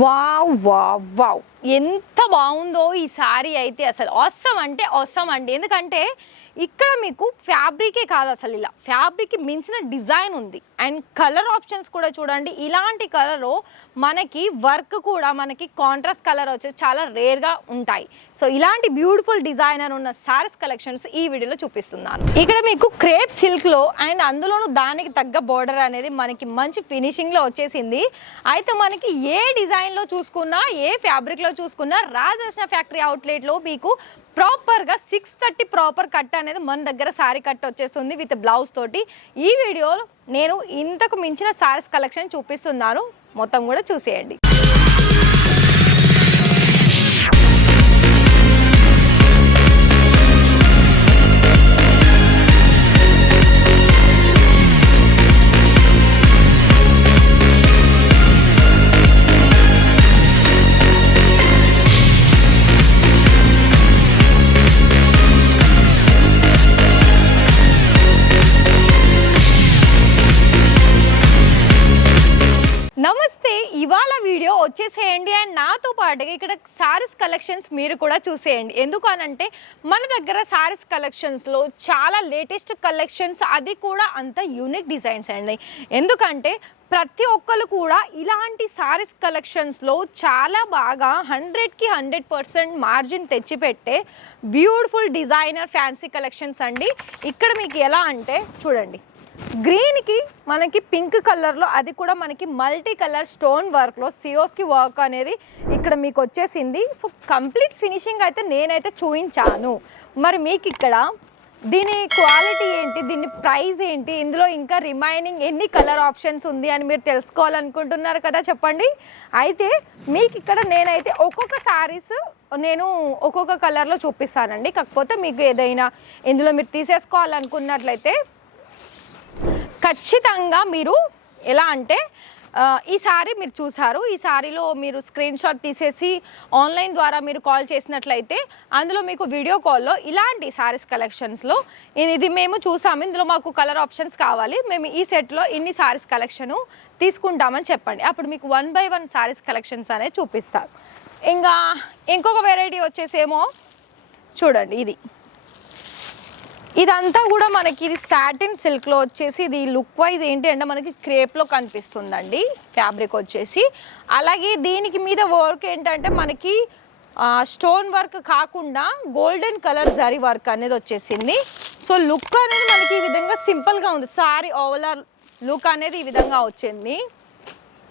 Wow wow wow. ఎంత బాగుందో ఈ సారీ అయితే అసలు. అవసరం అంటే అవసరం అండి. ఎందుకంటే ఇక్కడ మీకు ఫ్యాబ్రికే కాదు అసలు ఇలా. ఫ్యాబ్రిక్ మించిన డిజైన్ ఉంది. అండ్ కలర్ ఆప్షన్స్ కూడా చూడండి. ఇలాంటి కలరు మనకి వర్క్ కూడా మనకి కాంట్రాస్ట్ కలర్ వచ్చేసి చాలా రేర్గా ఉంటాయి. సో ఇలాంటి బ్యూటిఫుల్ డిజైనర్ ఉన్న సారీస్ కలెక్షన్స్ ఈ వీడియోలో చూపిస్తున్నాను. ఇక్కడ మీకు క్రేప్ సిల్క్లో అండ్ అందులోనూ దానికి తగ్గ బోర్డర్ అనేది మనకి మంచి ఫినిషింగ్లో వచ్చేసింది. అయితే మనకి ఏ డిజైన్లో చూసుకున్నా ఏ ఫ్యాబ్రిక్లో చూసుకున్నా రాజకృష్ణ ఫ్యాక్టరీ అవుట్లెట్లో మీకు ప్రాపర్గా సిక్స్ థర్టీ ప్రాపర్ కట్ అనేది మన దగ్గర శారీ కట్ వచ్చేస్తుంది విత్ బ్లౌజ్ తోటి. ఈ వీడియోలో నేను ఇంతకు మించిన శారీస్ కలెక్షన్ చూపిస్తున్నాను. మొత్తం కూడా చూసేయండి. వచ్చేసేయండి అండ్ నాతో పాటుగా ఇక్కడ సారీస్ కలెక్షన్స్ మీరు కూడా చూసేయండి. ఎందుకు అనంటే మన దగ్గర సారీస్ కలెక్షన్స్లో చాలా లేటెస్ట్ కలెక్షన్స్ అది కూడా అంత యూనిక్ డిజైన్స్ అండి. ఎందుకంటే ప్రతి ఒక్కరు కూడా ఇలాంటి సారీస్ కలెక్షన్స్లో చాలా బాగా హండ్రెడ్కి హండ్రెడ్ పర్సెంట్ మార్జిన్ తెచ్చిపెట్టే బ్యూటిఫుల్ డిజైనర్ ఫ్యాన్సీ కలెక్షన్స్ అండి. ఇక్కడ మీకు ఎలా అంటే చూడండి. గ్రీన్కి మనకి పింక్ కలర్లో అది కూడా మనకి మల్టీ కలర్ స్టోన్ వర్క్లో సియోస్కి వర్క్ అనేది ఇక్కడ మీకు వచ్చేసింది. సో కంప్లీట్ ఫినిషింగ్ అయితే నేనైతే చూపించాను. మరి మీకు ఇక్కడ దీని క్వాలిటీ ఏంటి దీని ప్రైస్ ఏంటి ఇందులో ఇంకా రిమైనింగ్ ఎన్ని కలర్ ఆప్షన్స్ ఉంది అని మీరు తెలుసుకోవాలనుకుంటున్నారు కదా చెప్పండి. అయితే మీకు ఇక్కడ నేనైతే ఒక్కొక్క శారీస్ నేను ఒక్కొక్క కలర్లో చూపిస్తానండి. కాకపోతే మీకు ఏదైనా ఇందులో మీరు తీసేసుకోవాలనుకున్నట్లయితే ఖచ్చితంగా మీరు ఎలా అంటే ఈ సారీ మీరు చూసారు. ఈ సారీలో మీరు స్క్రీన్ షాట్ తీసేసి ఆన్లైన్ ద్వారా మీరు కాల్ చేసినట్లయితే అందులో మీకు వీడియో కాల్లో ఇలాంటి సారీస్ కలెక్షన్స్లో ఇది ఇది మేము చూసాము. ఇందులో మాకు కలర్ ఆప్షన్స్ కావాలి. మేము ఈ సెట్లో ఇన్ని సారీస్ కలెక్షను తీసుకుంటామని చెప్పండి. అప్పుడు మీకు one by one saris collections అనేవి చూపిస్తారు. ఇంకా ఇంకొక వెరైటీ వచ్చేసేమో చూడండి ఇది. ఇదంతా కూడా మనకి ఇది సాటిన్ సిల్క్లో వచ్చేసి ఇది లుక్ వైజ్ ఏంటి అంటే మనకి క్రేప్లో కనిపిస్తుందండి. ఫ్యాబ్రిక్ వచ్చేసి. అలాగే దీనికి మీద వర్క్ ఏంటంటే మనకి స్టోన్ వర్క్ కాకుండా గోల్డెన్ కలర్ జరీ వర్క్ అనేది వచ్చేసింది. సో లుక్ అనేది మనకి ఈ విధంగా సింపుల్గా ఉంది. సారీ ఓవరాల్ లుక్ అనేది ఈ విధంగా వచ్చింది.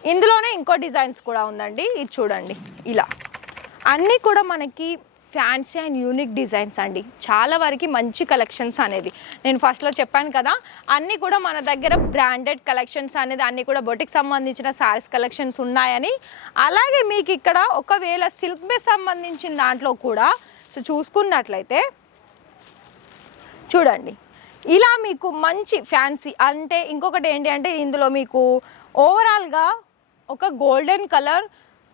ఇందులోనే ఇంకో డిజైన్స్ కూడా ఉందండి. ఇది చూడండి. ఇలా. అన్నీ కూడా మనకి ఫ్యాన్సీ అండ్ యూనిక్ డిజైన్స్ అండి. చాలా వరకు మంచి కలెక్షన్స్ అనేది నేను ఫస్ట్లో చెప్పాను కదా అన్నీ కూడా మన దగ్గర బ్రాండెడ్ కలెక్షన్స్ అనేది అన్నీ కూడా బొటిక్ సంబంధించిన శారీస్ కలెక్షన్స్ ఉన్నాయని. అలాగే మీకు ఇక్కడ ఒకవేళ సిల్క్ బేస్ సంబంధించిన దాంట్లో కూడా సో చూసుకున్నట్లయితే చూడండి. ఇలా మీకు మంచి ఫ్యాన్సీ అంటే ఇంకొకటి ఏంటి అంటే ఇందులో మీకు ఓవరాల్గా ఒక గోల్డెన్ కలర్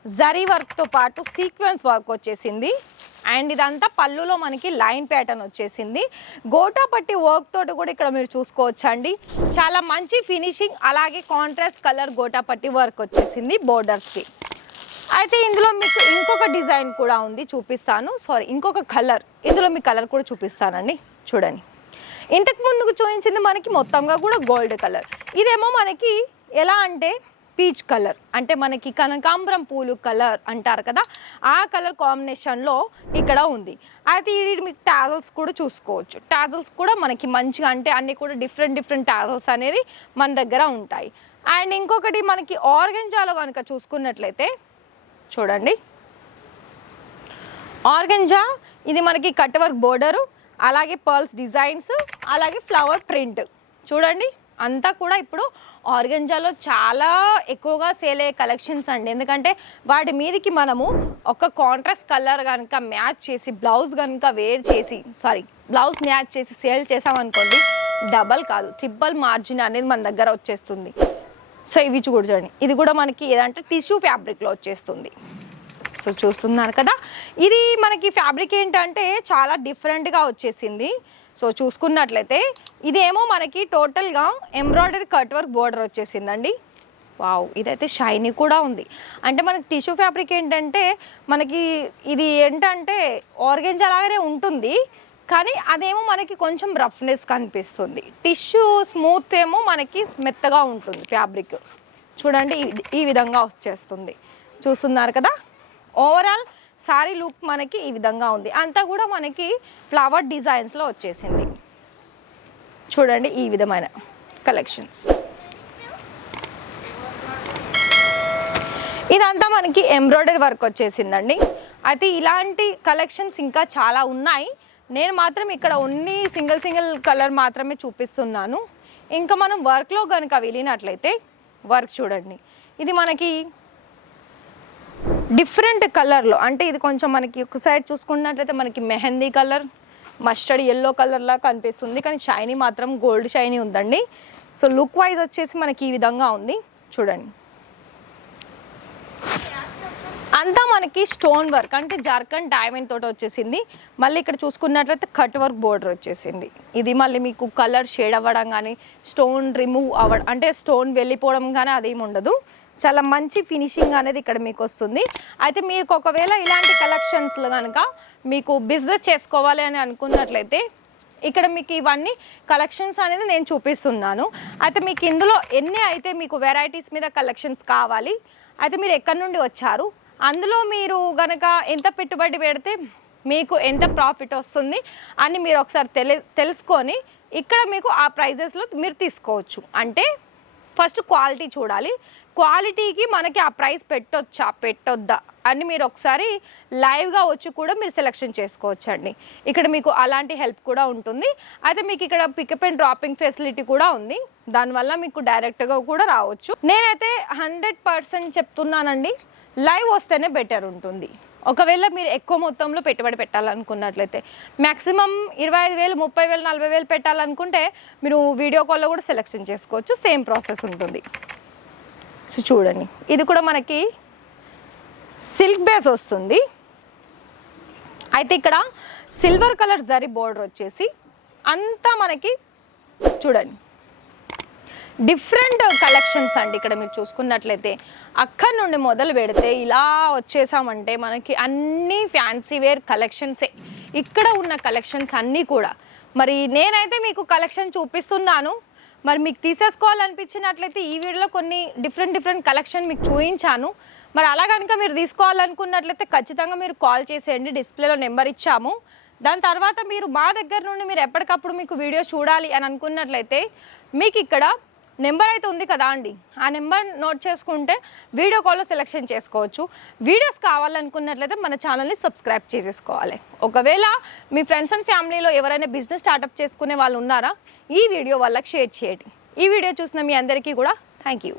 జరీ వర్క్తో పాటు సీక్వెన్స్ వర్క్ వచ్చేసింది. అండ్ ఇదంతా పళ్ళులో మనకి లైన్ ప్యాటర్న్ వచ్చేసింది. గోటా పట్టి వర్క్ తోటి కూడా ఇక్కడ మీరు చూసుకోవచ్చండి. చాలా మంచి ఫినిషింగ్ అలాగే కాంట్రాస్ట్ కలర్ గోటా పట్టి వర్క్ వచ్చేసింది బోర్డర్స్కి. అయితే ఇందులో మీకు ఇంకొక డిజైన్ కూడా ఉంది చూపిస్తాను. సారీ ఇంకొక కలర్. ఇందులో మీ కలర్ కూడా చూపిస్తానండి. చూడండి. ఇంతకు ముందుకు చూపించింది మనకి మొత్తంగా కూడా గోల్డ్ కలర్. ఇదేమో మనకి ఎలా అంటే పీచ్ కలర్. అంటే మనకి కనకాంబరం పూలు కలర్ అంటారు కదా ఆ కలర్ కాంబినేషన్లో ఇక్కడ ఉంది. అయితే ఇది మీకు టాజల్స్ కూడా చూసుకోవచ్చు. టాజల్స్ కూడా మనకి మంచిగా అంటే అన్ని కూడా డిఫరెంట్ డిఫరెంట్ టాజల్స్ అనేది మన దగ్గర ఉంటాయి. అండ్ ఇంకొకటి మనకి ఆర్గెంజాలో కనుక చూసుకున్నట్లయితే చూడండి. ఆర్గెంజా ఇది మనకి కట్ వర్క్ బోర్డరు అలాగే పర్ల్స్ డిజైన్స్ అలాగే ఫ్లవర్ ప్రింట్. చూడండి. అంతా కూడా ఇప్పుడు ఆర్గంజాలో చాలా ఎక్కువగా సేల్ అయ్యే కలెక్షన్స్ అండి. ఎందుకంటే వాటి మీదకి మనము ఒక కాంట్రాస్ట్ కలర్ కనుక మ్యాచ్ చేసి బ్లౌజ్ కనుక వేర్ చేసి సారీ బ్లౌజ్ మ్యాచ్ చేసి సేల్ చేసామనుకోండి డబల్ కాదు ట్రిపుల్ మార్జిన్ అనేది మన దగ్గర వచ్చేస్తుంది. సో ఇవి చూడండి. ఇది కూడా మనకి ఏదంటే టిష్యూ ఫ్యాబ్రిక్లో వచ్చేస్తుంది. సో చూస్తున్నారు కదా? ఇది మనకి ఫ్యాబ్రిక్ ఏంటంటే చాలా డిఫరెంట్గా వచ్చేసింది. సో చూసుకున్నట్లయితే ఇదేమో మనకి టోటల్గా ఎంబ్రాయిడరీ కట్ వర్క్ బోర్డర్ వచ్చేసిందండి. వావ్ ఇదైతే షైనీ కూడా ఉంది. అంటే మనకి టిష్యూ ఫ్యాబ్రిక్ ఏంటంటే మనకి ఇది ఏంటంటే ఆర్గెంజ్ అలాగనే ఉంటుంది కానీ అదేమో మనకి కొంచెం రఫ్నెస్ కనిపిస్తుంది. టిష్యూ స్మూత్ ఏమో మనకి మెత్తగా ఉంటుంది ఫ్యాబ్రిక్. చూడండి ఈ- ఈ విధంగా వచ్చేస్తుంది. చూస్తున్నారు కదా? ఓవరాల్ సారీ లుక్ మనకి ఈ విధంగా ఉంది. అంతా కూడా మనకి ఫ్లవర్ డిజైన్స్లో వచ్చేసింది. చూడండి ఈ విధమైన కలెక్షన్స్ ఇదంతా మనకి ఎంబ్రాయిడరీ వర్క్ వచ్చేసిందండి. అయితే ఇలాంటి కలెక్షన్స్ ఇంకా చాలా ఉన్నాయి. నేను మాత్రం ఇక్కడ ఓన్లీ సింగిల్ సింగిల్ కలర్ మాత్రమే చూపిస్తున్నాను. ఇంకా మనం వర్క్లో కనుక వెళ్ళినట్లయితే వర్క్ చూడండి. ఇది మనకి డిఫరెంట్ కలర్లో అంటే ఇది కొంచెం మనకి ఒక సైడ్ చూసుకున్నట్లయితే మనకి మెహందీ కలర్ మస్టర్డ్ ఎల్లో కలర్లా కనిపిస్తుంది. కానీ షైనీ మాత్రం గోల్డ్ షైనీ ఉందండి. సో లుక్ వైజ్ వచ్చేసి మనకి ఈ విధంగా ఉంది. చూడండి. అంతా మనకి స్టోన్ వర్క్ అంటే జార్ఖండ్ డైమండ్ తోట వచ్చేసింది. మళ్ళీ ఇక్కడ చూసుకున్నట్లయితే కట్ వర్క్ బోర్డర్ వచ్చేసింది. ఇది మళ్ళీ మీకు కలర్ షేడ్ అవ్వడం కానీ స్టోన్ రిమూవ్ అవ్వడం అంటే స్టోన్ వెళ్ళిపోవడం కానీ అదేమి ఉండదు. చాలా మంచి ఫినిషింగ్ అనేది ఇక్కడ మీకు వస్తుంది. అయితే మీకు ఒకవేళ ఇలాంటి కలెక్షన్స్లో కనుక మీకు బిజినెస్ చేసుకోవాలి అని అనుకున్నట్లయితే ఇక్కడ మీకు ఇవన్నీ కలెక్షన్స్ అనేది నేను చూపిస్తున్నాను. అయితే మీకు ఇందులో ఎన్ని అయితే మీకు వెరైటీస్ మీద కలెక్షన్స్ కావాలి అయితే మీరు ఎక్కడి నుండి వచ్చారు అందులో మీరు గనక ఎంత పెట్టుబడి పెడితే మీకు ఎంత ప్రాఫిట్ వస్తుంది అని మీరు ఒకసారి తెలి తెలుసుకొని ఇక్కడ మీకు ఆ ప్రైజెస్లో మీరు తీసుకోవచ్చు. అంటే ఫస్ట్ క్వాలిటీ చూడాలి. క్వాలిటీకి మనకి ఆ ప్రైస్ పెట్టొచ్చా? పెట్టొద్దా? అని మీరు ఒకసారి లైవ్గా వచ్చి కూడా మీరు సెలెక్షన్ చేసుకోవచ్చండి. ఇక్కడ మీకు అలాంటి హెల్ప్ కూడా ఉంటుంది. అయితే మీకు ఇక్కడ పికప్ అండ్ డ్రాపింగ్ ఫెసిలిటీ కూడా ఉంది. దానివల్ల మీకు డైరెక్ట్గా కూడా రావచ్చు. నేనైతే హండ్రెడ్ పర్సెంట్ చెప్తున్నానండి. లైవ్ వస్తేనే బెటర్ ఉంటుంది. ఒకవేళ మీరు ఎక్కువ మొత్తంలో పెట్టుబడి పెట్టాలనుకున్నట్లయితే మ్యాక్సిమం ఇరవై ఐదు వేలు ముప్పై వేలు నలభై వేలు పెట్టాలనుకుంటే మీరు వీడియో కాల్లో కూడా సెలెక్షన్ చేసుకోవచ్చు. సేమ్ ప్రాసెస్ ఉంటుంది. సో చూడండి. ఇది కూడా మనకి సిల్క్ బేస్ వస్తుంది. అయితే ఇక్కడ సిల్వర్ కలర్ జరీ బోర్డర్ వచ్చేసి అంతా మనకి చూడండి. డిఫరెంట్ కలెక్షన్స్ అండి ఇక్కడ మీరు చూసుకున్నట్లయితే. అక్కడి నుండి మొదలు పెడితే ఇలా వచ్చేసామంటే మనకి అన్ని ఫ్యాన్సీ వేర్ కలెక్షన్సే ఇక్కడ ఉన్న కలెక్షన్స్ అన్నీ కూడా. మరి నేనైతే మీకు కలెక్షన్ చూపిస్తున్నాను. మరి మీకు తీసేసుకోవాలనిపించినట్లయితే ఈ వీడియోలో కొన్ని డిఫరెంట్ డిఫరెంట్ కలెక్షన్ మీకు చూపించాను మరి అలా కనుక మీరు తీసుకోవాలనుకున్నట్లయితే ఖచ్చితంగా మీరు కాల్ చేసేయండి. డిస్ప్లేలో నెంబర్ ఇచ్చాము. దాని తర్వాత మీరు మా దగ్గర నుండి మీరు ఎప్పటికప్పుడు మీకు వీడియోస్ చూడాలి అని అనుకున్నట్లయితే మీకు ఇక్కడ నెంబర్ అయితే ఉంది కదా అండి. ఆ నెంబర్ నోట్ చేసుకుంటే వీడియో కాల్లో సెలెక్షన్ చేసుకోవచ్చు. వీడియోస్ కావాలనుకున్నట్లయితే మన ఛానల్ని సబ్స్క్రైబ్ చేసేసుకోవాలి. ఒకవేళ మీ ఫ్రెండ్స్ అండ్ ఫ్యామిలీలో ఎవరైనా బిజినెస్ స్టార్ట్అప్ చేసుకునే వాళ్ళు ఉన్నారా ఈ వీడియో వాళ్ళకి షేర్ చేయండి. ఈ వీడియో చూసిన మీ అందరికీ కూడా థ్యాంక్ యూ.